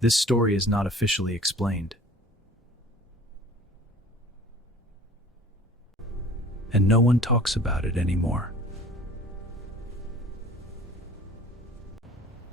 This story is not officially explained, and no one talks about it anymore.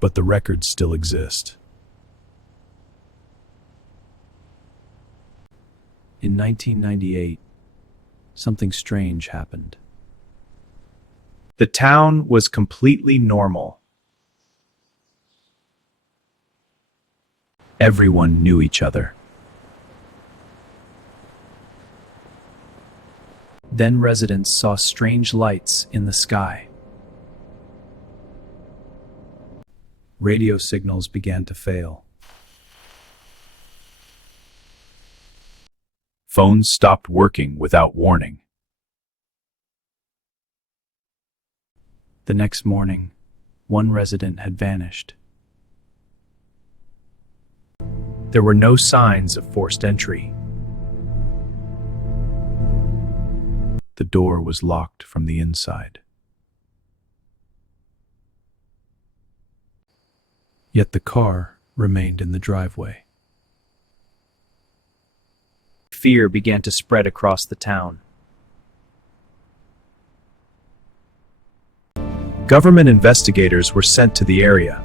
But the records still exist. In 1998, something strange happened. The town was completely normal. Everyone knew each other. Then residents saw strange lights in the sky. Radio signals began to fail. Phones stopped working without warning. The next morning, one resident had vanished. There were no signs of forced entry. The door was locked from the inside. Yet the car remained in the driveway. Fear began to spread across the town. Government investigators were sent to the area.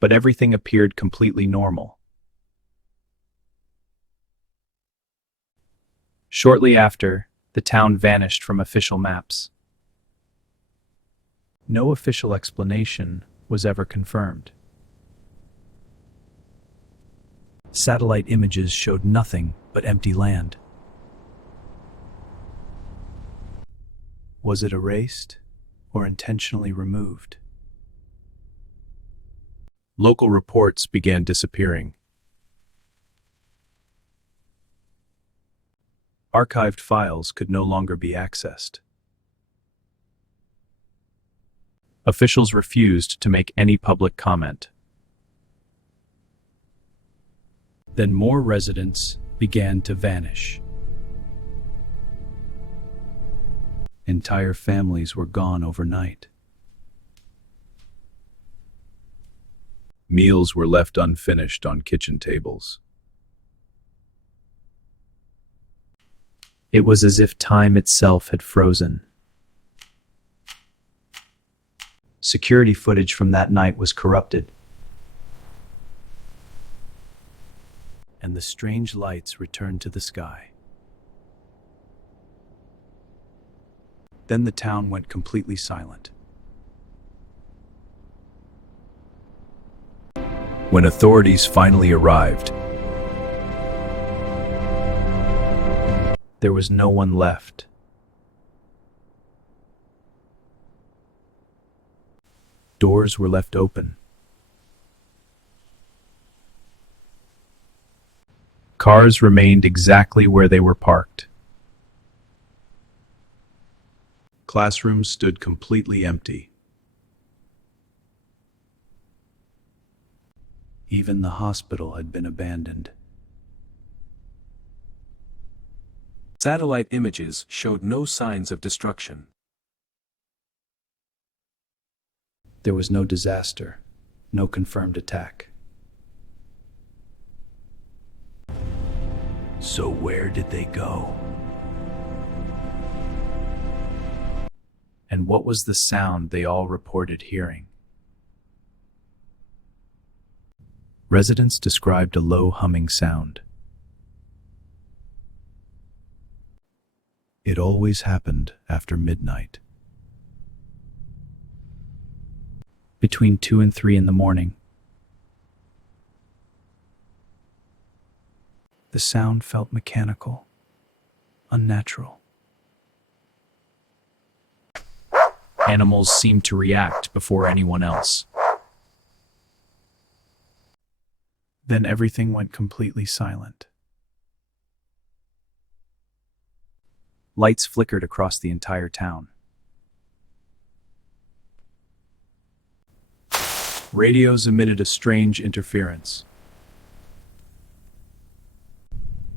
But everything appeared completely normal. Shortly after, the town vanished from official maps. No official explanation was ever confirmed. Satellite images showed nothing but empty land. Was it erased or intentionally removed? Local reports began disappearing. Archived files could no longer be accessed. Officials refused to make any public comment. Then more residents began to vanish. Entire families were gone overnight. Meals were left unfinished on kitchen tables. It was as if time itself had frozen. Security footage from that night was corrupted, and the strange lights returned to the sky. Then the town went completely silent. When authorities finally arrived, there was no one left. Doors were left open. Cars remained exactly where they were parked. Classrooms stood completely empty. Even the hospital had been abandoned. Satellite images showed no signs of destruction. There was no disaster, no confirmed attack. So where did they go? And what was the sound they all reported hearing? Residents described a low humming sound. It always happened after midnight. Between 2 and 3 in the morning. The sound felt mechanical, unnatural. Animals seemed to react before anyone else. Then everything went completely silent. Lights flickered across the entire town. Radios emitted a strange interference.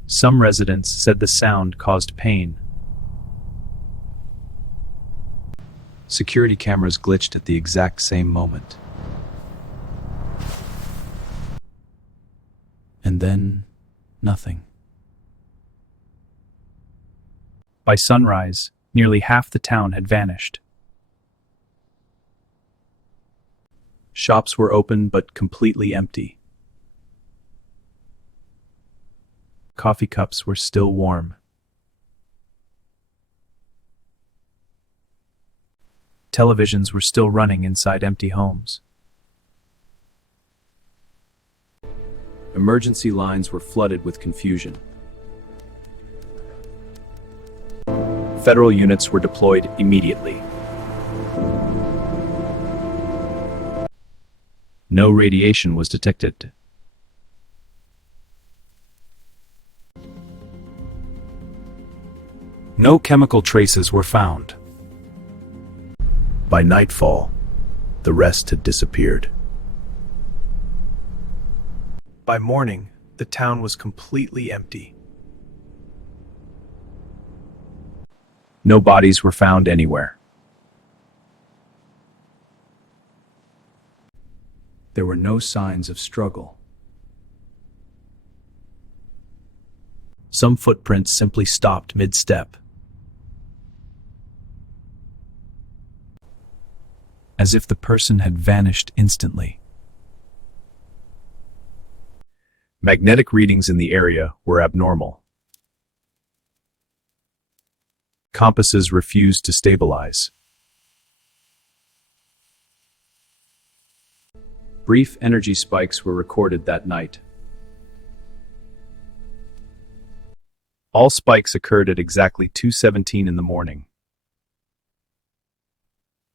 Some residents said the sound caused pain. Security cameras glitched at the exact same moment. And then, nothing. By sunrise, nearly half the town had vanished. Shops were open but completely empty. Coffee cups were still warm. Televisions were still running inside empty homes. Emergency lines were flooded with confusion. Federal units were deployed immediately. No radiation was detected. No chemical traces were found. By nightfall, the rest had disappeared. By morning, the town was completely empty. No bodies were found anywhere. There were no signs of struggle. Some footprints simply stopped mid-step, as if the person had vanished instantly. Magnetic readings in the area were abnormal. Compasses refused to stabilize. Brief energy spikes were recorded that night. All spikes occurred at exactly 2:17 in the morning,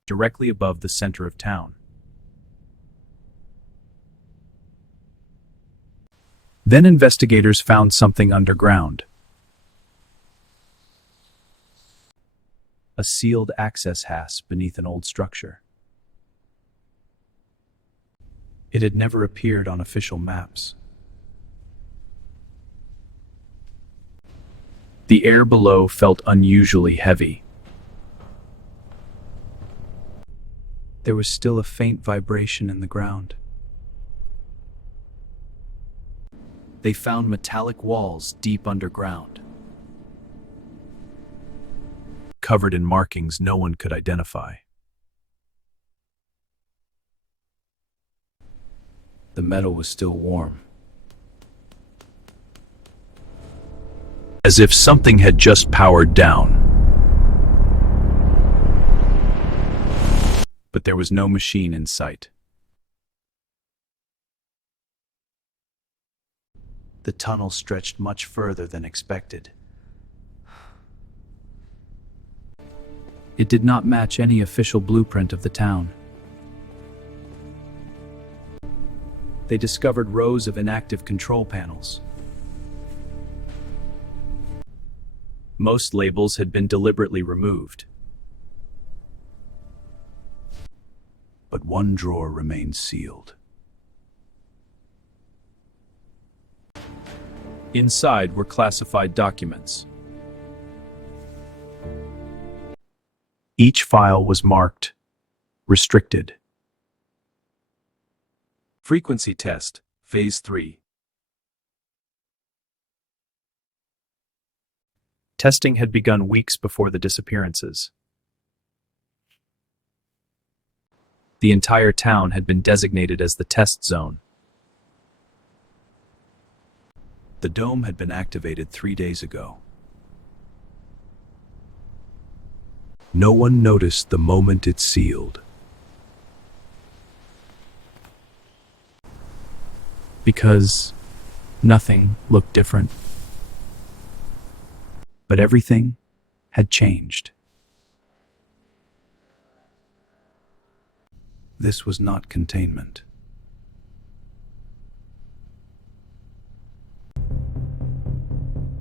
directly above the center of town. Then investigators found something underground. A sealed access hatch beneath an old structure. It had never appeared on official maps. The air below felt unusually heavy. There was still a faint vibration in the ground. They found metallic walls deep underground, covered in markings no one could identify. The metal was still warm, as if something had just powered down. But there was no machine in sight. The tunnel stretched much further than expected. It did not match any official blueprint of the town. They discovered rows of inactive control panels. Most labels had been deliberately removed. But one drawer remained sealed. Inside were classified documents. Each file was marked restricted. Frequency test, phase 3. Testing had begun weeks before the disappearances. The entire town had been designated as the test zone. The dome had been activated 3 days ago. No one noticed the moment it sealed. Because nothing looked different. But everything had changed. This was not containment.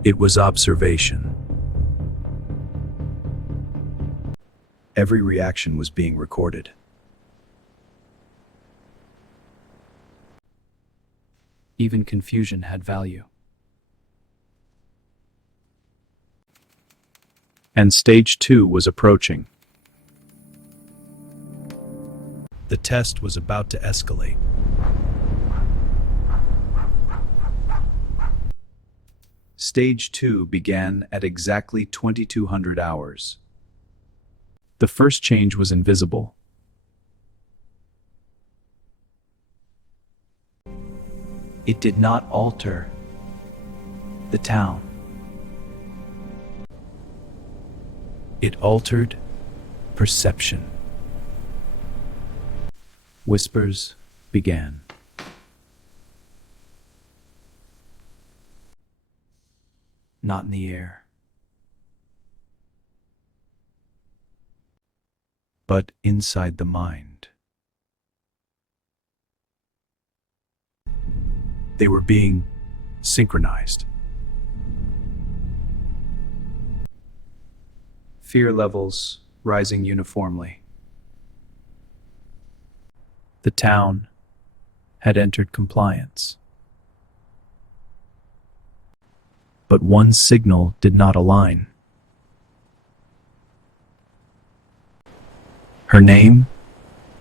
It was observation. Every reaction was being recorded. Even confusion had value. And stage 2 was approaching. The test was about to escalate. Stage 2 began at exactly 2200 hours. The first change was invisible. It did not alter the town. It altered perception. Whispers began. Not in the air, but inside the mind. They were being synchronized. Fear levels rising uniformly. The town had entered compliance. But one signal did not align. Her name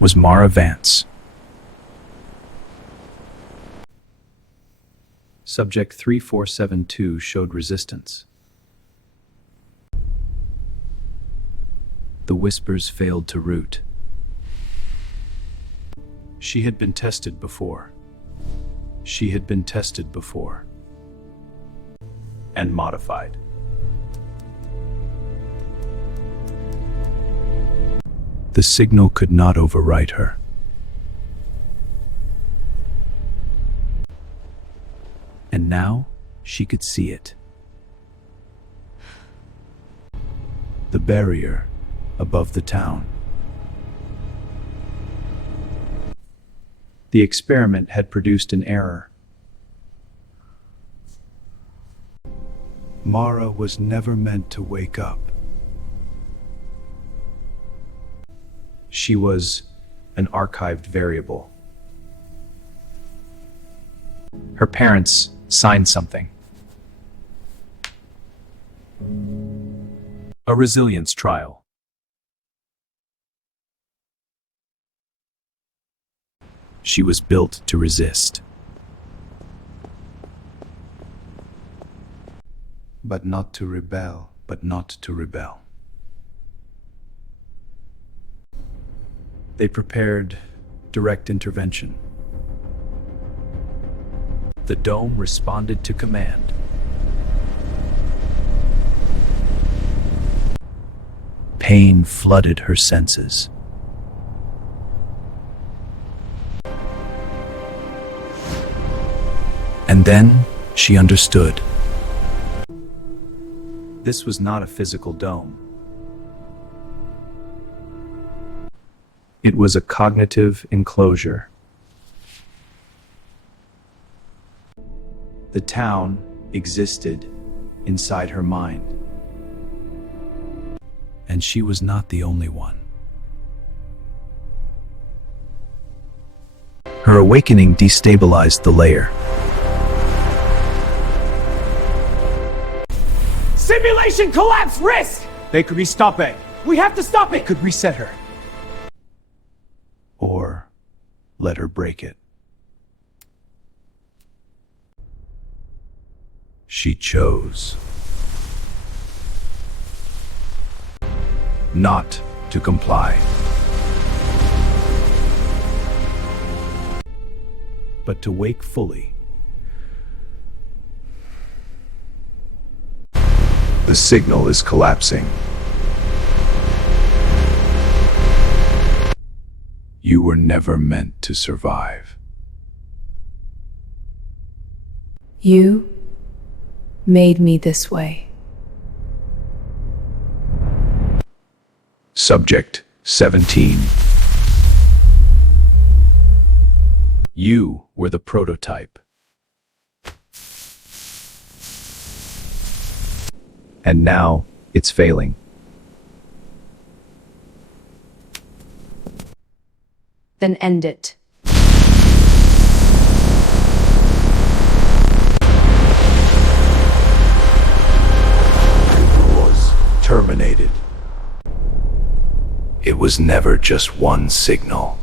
was Mara Vance. Subject 3472 showed resistance. The whispers failed to root. She had been tested before. She had been tested before. And modified. The signal could not overwrite her. And now she could see it. The barrier above the town. The experiment had produced an error. Mara was never meant to wake up. She was an archived variable. Her parents signed something. A resilience trial. She was built to resist. But not to rebel, but not to rebel. They prepared direct intervention. The dome responded to command. Pain flooded her senses. And then she understood. This was not a physical dome. It was a cognitive enclosure. The town existed inside her mind. And she was not the only one. Her awakening destabilized the layer. Simulation collapse risk! They could stop it. We have to stop it! Could reset her. Or let her break it. She chose not to comply, but to wake fully. The signal is collapsing. You were never meant to survive. You made me this way. Subject 17. You were the prototype. And now it's failing. Then end it. Was terminated. It was never just one signal.